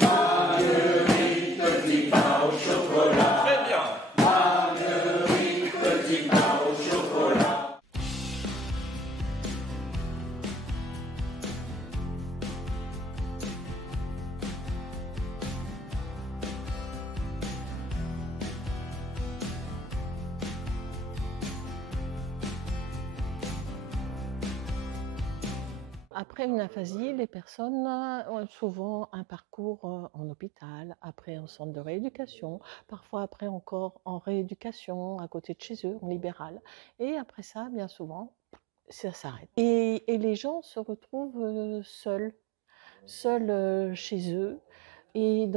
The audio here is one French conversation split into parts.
Marguerite, petit pain au chocolat. Très bien. Marguerite, petit pain au chocolat. Après une aphasie, les personnes ont souvent un parcours en hôpital, après en centre de rééducation, parfois après encore en rééducation à côté de chez eux, en libéral. Et après ça, bien souvent, ça s'arrête. Et les gens se retrouvent seuls chez eux et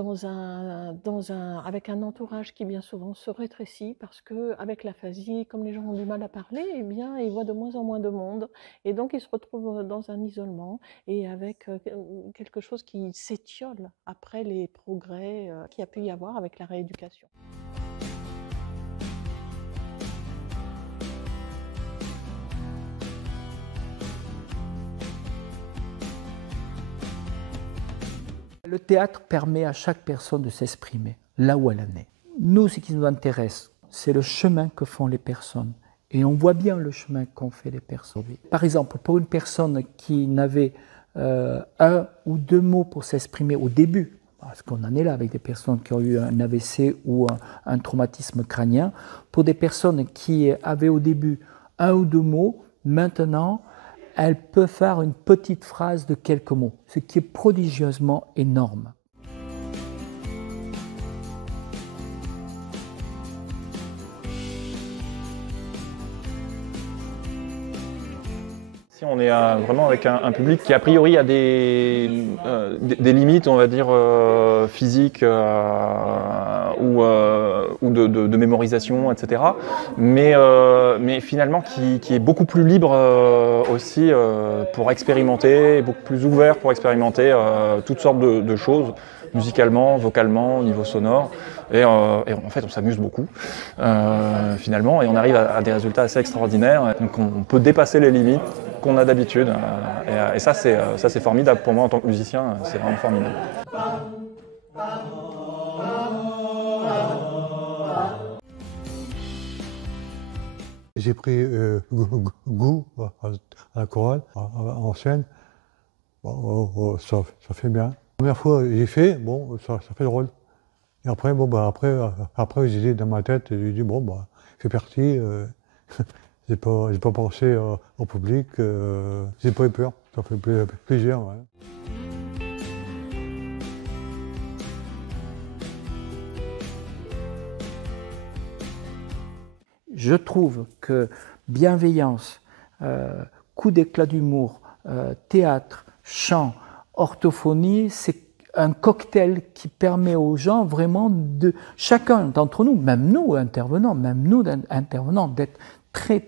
avec un entourage qui bien souvent se rétrécit parce qu'avec l'aphasie, comme les gens ont du mal à parler, eh bien, ils voient de moins en moins de monde et donc ils se retrouvent dans un isolement et avec quelque chose qui s'étiole après les progrès qu'il y a pu y avoir avec la rééducation. Le théâtre permet à chaque personne de s'exprimer là où elle en est. Nous, ce qui nous intéresse, c'est le chemin que font les personnes. Et on voit bien le chemin qu'ont fait les personnes. Par exemple, pour une personne qui n'avait un ou deux mots pour s'exprimer au début, parce qu'on en est là avec des personnes qui ont eu un AVC ou un traumatisme crânien, pour des personnes qui avaient au début un ou deux mots, maintenant, elle peut faire une petite phrase de quelques mots, ce qui est prodigieusement énorme. On est vraiment avec un public qui a priori a des limites, on va dire, physiques ou de mémorisation, etc. Mais finalement qui est beaucoup plus libre aussi pour expérimenter, beaucoup plus ouvert pour expérimenter toutes sortes de choses, musicalement, vocalement, au niveau sonore. Et en fait, on s'amuse beaucoup, finalement, et on arrive à des résultats assez extraordinaires. Donc on peut dépasser les limites qu'on a d'habitude. Et ça, c'est formidable pour moi en tant que musicien, c'est vraiment formidable. J'ai pris goût à la chorale, en scène. Bon, ça fait bien. La première fois j'ai fait, bon, ça fait drôle. Et après, après j'ai dit dans ma tête, j'ai dit, bon, je fais partie. J'ai pas pensé au public, j'ai pas eu peur, ça fait plaisir. Ouais. Je trouve que bienveillance, coup d'éclat d'humour, théâtre, chant, orthophonie, c'est un cocktail qui permet aux gens vraiment de, chacun d'entre nous, même nous intervenants, d'être très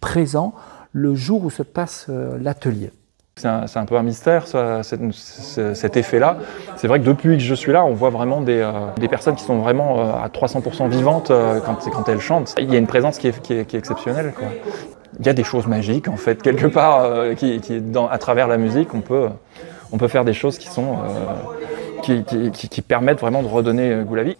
présent le jour où se passe l'atelier. C'est un peu un mystère, cet effet-là. C'est vrai que depuis que je suis là, on voit vraiment des personnes qui sont vraiment à 300% vivantes quand elles chantent. Il y a une présence qui est exceptionnelle, quoi. Il y a des choses magiques, en fait, quelque part, à travers la musique, on peut faire des choses qui permettent vraiment de redonner goût à la vie.